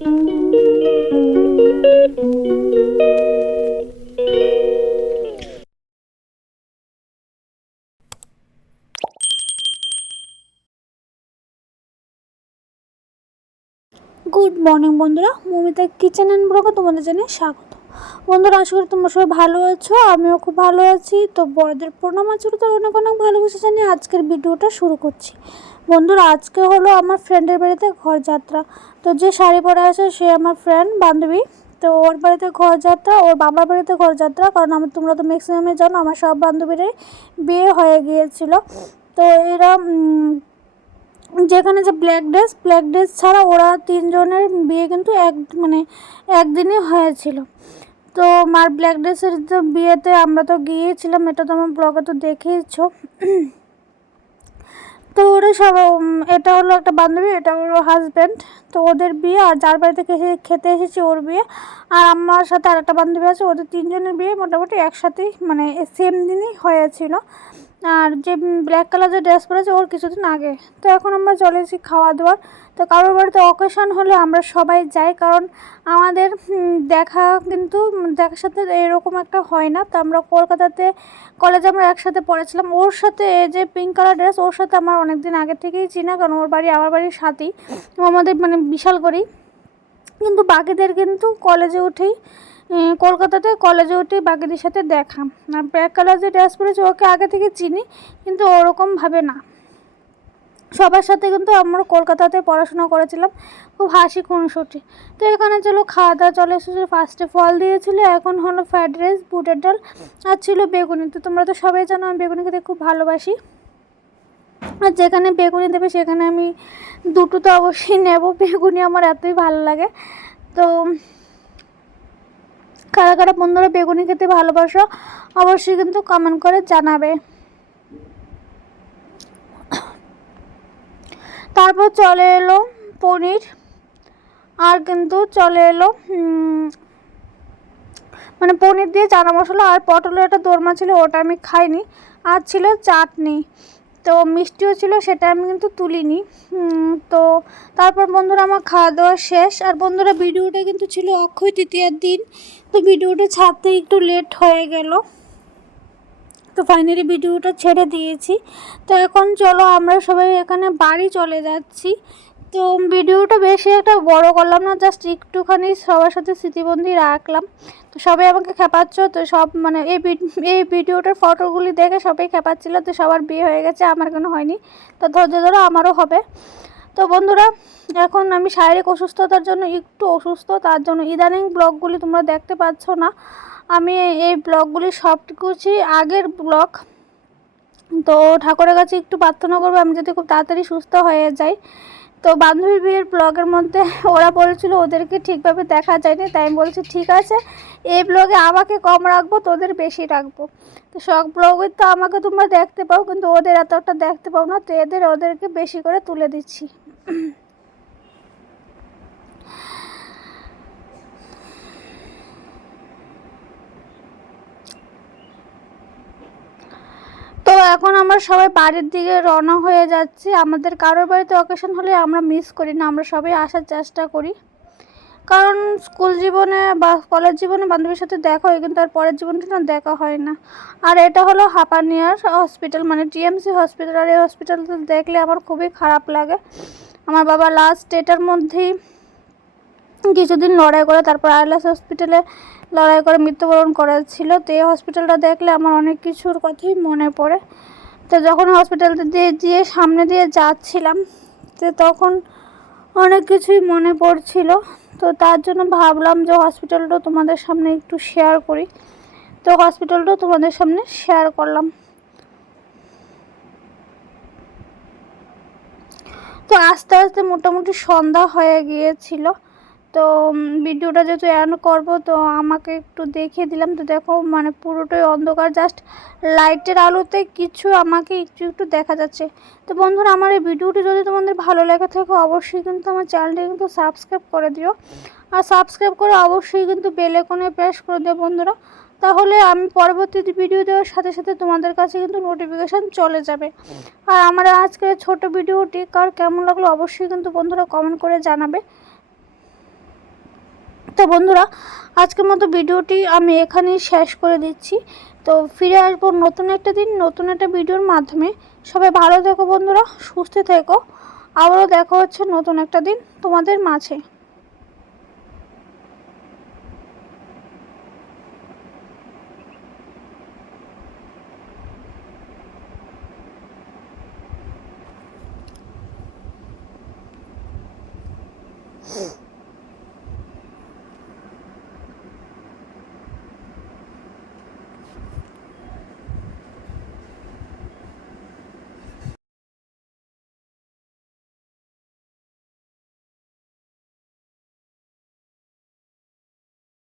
Good morning বন্ধুরা। Momita kitchen and ব্লগে তোমাদের জন্য স্বাগত। বন্ধুরা, আশা করি তোমরা সবাই ভালো আছো, আমিও খুব ভালো আছি। তো বড়দের প্রণাম আছে তো অনেক অনেক ভালোবাসা জানিয়ে আজকের ভিডিওটা শুরু করছি। বন্ধুরা, আজকে হলো আমার ফ্রেন্ডের বাড়িতে ঘর যাত্রা। তো যে শাড়ি পরে আছে, সে আমার ফ্রেন্ড বান্ধবী। তো ওর বাড়িতে ঘর যাত্রা, ওর বাবার বাড়িতে ঘর যাত্রা, কারণ আমি তোমরা তো ম্যাক্সিমামে জানো, আমার সব বান্ধবীরাই বিয়ে হয়ে গিয়েছিল। তো এরা যেখানে যে ব্ল্যাক ড্রেস ব্ল্যাক ড্রেস ছাড়া ওরা তিনজনের বিয়ে কিন্তু এক মানে একদিনই হয়েছিল। তো মার ব্ল্যাক ড্রেসের তো বিয়েতে আমরা তো গিয়েছিলাম, এটা তো আমার ব্লগে তো দেখেইছ। তো ওরা সব এটা হলো একটা বান্ধবী, এটা হলো হাজব্যান্ড তো ওদের বিয়ে আর যার বাড়িতে খেতে- খেতে এসেছি ওর বিয়ে। আর আমার সাথে আর একটা বান্ধবী আছে, ওদের তিনজনের বিয়ে মোটামুটি একসাথেই মানে সেম দিনই হয়েছিল। আর যে ব্ল্যাক কালার যে ড্রেস পরেছে, ওর কিছুদিন আগে। তো এখন আমরা চলে এসেছি খাওয়া দাওয়ার তো কারোর বাড়িতে অকেশন হলে আমরা সবাই যাই, কারণ আমাদের দেখা কিন্তু দেখার সাথে এরকম একটা হয় না। তো আমরা কলকাতাতে কলেজে আমরা একসাথে পড়েছিলাম। ওর সাথে যে পিঙ্ক কালার ড্রেস ওর সাথে আমার অনেক দিন আগে থেকেই চিনা কারণ ওর বাড়ি, আমার বাড়ির সাথেই। আমাদের মানে বিশাল করেই কিন্তু বাকিদের কিন্তু কলেজে উঠেই কলকাতাতে কলেজে উঠেই বাকিদের সাথে দেখা। আর ব্ল্যাক কালার যে ড্রেস পরেছে ওকে আগে থেকে চিনি, কিন্তু ওরকমভাবে না। সবার সাথে কিন্তু আমরা কলকাতাতে পড়াশোনা করেছিলাম, খুব হাসি খুনসুটি। তো এখানে চলো খাওয়া দাওয়া চলে এসেছে ফার্স্টে ফল দিয়েছিল, এখন হলো ফ্রাইড রাইস বুটের ডাল, আর ছিল বেগুনি। তো তোমরা তো সবাই জানো, আমি বেগুনি খেতে খুব ভালোবাসি। আর যেখানে বেগুনি দেবে, সেখানে আমি দুটো তো অবশ্যই নেব। বেগুনি আমার এতই ভালো লাগে। তো কারা কারা বন্ধুরা বেগুনি খেতে ভালোবাসো, অবশ্যই কিন্তু কমেন্ট করে জানাবে। তারপর চলে এলো পনির, আর কিন্তু চলে এলো মানে পনির দিয়ে চানা মশলা আর পটলের একটা দোরমা ছিল, ওটা আমি খাইনি। আর ছিল চাটনি। তো মিষ্টিও ছিল, সেটা আমি কিন্তু তুলিনি। তো তারপর বন্ধুরা আমার খাওয়া দাওয়া শেষ। আর বন্ধুরা, ভিডিওটা কিন্তু ছিল অক্ষয় তৃতীয়ার দিন। তো ভিডিওটা ছাড়তে একটু লেট হয়ে গেল। তো ফাইনালি ভিডিওটা ছেড়ে দিয়েছি। তো এখন চলো, আমরা সবাই এখানে বাড়ি চলে যাচ্ছি। তো ভিডিওটা বেশি একটা বড় করলাম না জাস্ট একটুখানি সবার সাথে স্মৃতিবন্দি রাখলাম। তো সবাই আমাকে খেপাচ্ছ, তো সব মানে এই এই ভিডিওটার ফটোগুলি দেখে সবাই খেপাচ্ছিল, তো সবার বিয়ে হয়ে গেছে, আমার কেন হয়নি। তো ধৈর্য ধরো, আমারও হবে। তো বন্ধুরা, এখন আমি শারীরিক অসুস্থতার জন্য একটু অসুস্থ, তার জন্য ইদানিং ব্লগগুলি তোমরা দেখতে পাচ্ছ না। আমি এই ব্লগগুলি সবটুকুছি আগের ব্লগ। তো ঠাকুরের কাছে একটু প্রার্থনা করব, আমি যদি খুব তাড়াতাড়ি সুস্থ হয়ে যাই। তো বান্ধবীর বিয়ের ব্লগের মধ্যে ওরা বলেছিল ওদেরকে ঠিকভাবে দেখা যায়নি, তাই আমি বলছি, ঠিক আছে, এই ব্লগে আমাকে কম রাখব, তোদের বেশি রাখব। তো সব ব্লগে তো আমাকে তোমরা দেখতে পাও, কিন্তু ওদের এতটা দেখতে পাও না, তো এদের ওদেরকে বেশি করে তুলে দিচ্ছি তো এখন আমরা সবাই বাড়ির দিকে রওনা হয়ে যাচ্ছি। আমাদের কারোর বাড়িতে অকেশন হলে আমরা মিস করি না, আমরা সবাই আসার চেষ্টা করি। কারণ স্কুল জীবনে বা কলেজ জীবনে বান্ধবীর সাথে দেখা হয়, কিন্তু আর পরের জীবনটা না দেখা হয় না। আর এটা হলো হাপানিয়ার হসপিটাল মানে টিএমসি হসপিটাল আর এই হসপিটালটা দেখলে আমার খুবই খারাপ লাগে। আমার বাবা লাস্ট এটার মধ্যেই কিছুদিন লড়াই করে, তারপর আইলাস হসপিটালে লড়াই করে মৃত্যুবরণ করেছিল। তো এই হসপিটালটা দেখলে আমার অনেক কিছুর কথাই মনে পড়ে। তো যখন হসপিটালটা দিয়ে দিয়ে সামনে দিয়ে যাচ্ছিলাম, তো তখন অনেক কিছুই মনে পড়ছিল। তো তার জন্য ভাবলাম যে হসপিটালটা তোমাদের সামনে একটু শেয়ার করি। তো হসপিটালটাও তোমাদের সামনে শেয়ার করলাম। তো আস্তে আস্তে মোটামুটি সন্ধ্যা হয়ে গিয়েছিল। তো ভিডিওটা যেহেতু অ্যান করব, তো আমাকে একটু দেখিয়ে দিলাম। তো দেখো মানে পুরোটাই অন্ধকার জাস্ট লাইটের আলোতে কিছু আমাকে একটু একটু দেখা যাচ্ছে। তো বন্ধুরা, আমার এই ভিডিওটি যদি তোমাদের ভালো লেগে থাকে, অবশ্যই কিন্তু আমার চ্যানেলটি কিন্তু সাবস্ক্রাইব করে দিও। আর সাবস্ক্রাইব করে অবশ্যই কিন্তু বেল আইকনে প্রেস করে দিও বন্ধুরা। তাহলে আমি পরবর্তী ভিডিও দেওয়ার সাথে সাথে তোমাদের কাছে কিন্তু নোটিফিকেশান চলে যাবে। আর আমার আজকের ছোট ভিডিওটি কার কেমন লাগল, অবশ্যই কিন্তু বন্ধুরা কমেন্ট করে জানাবে। তো বন্ধুরা, আজকের মতো ভিডিওটি আমি এখানেই শেষ করে দিচ্ছি। তো ফিরে আসব নতুন একটা দিন, নতুন একটা ভিডিওর মাধ্যমে। সবাই ভালো থেকো বন্ধুরা, সুস্থ থেকো। আবারও দেখা হচ্ছে নতুন একটা দিন তোমাদের মাঝে।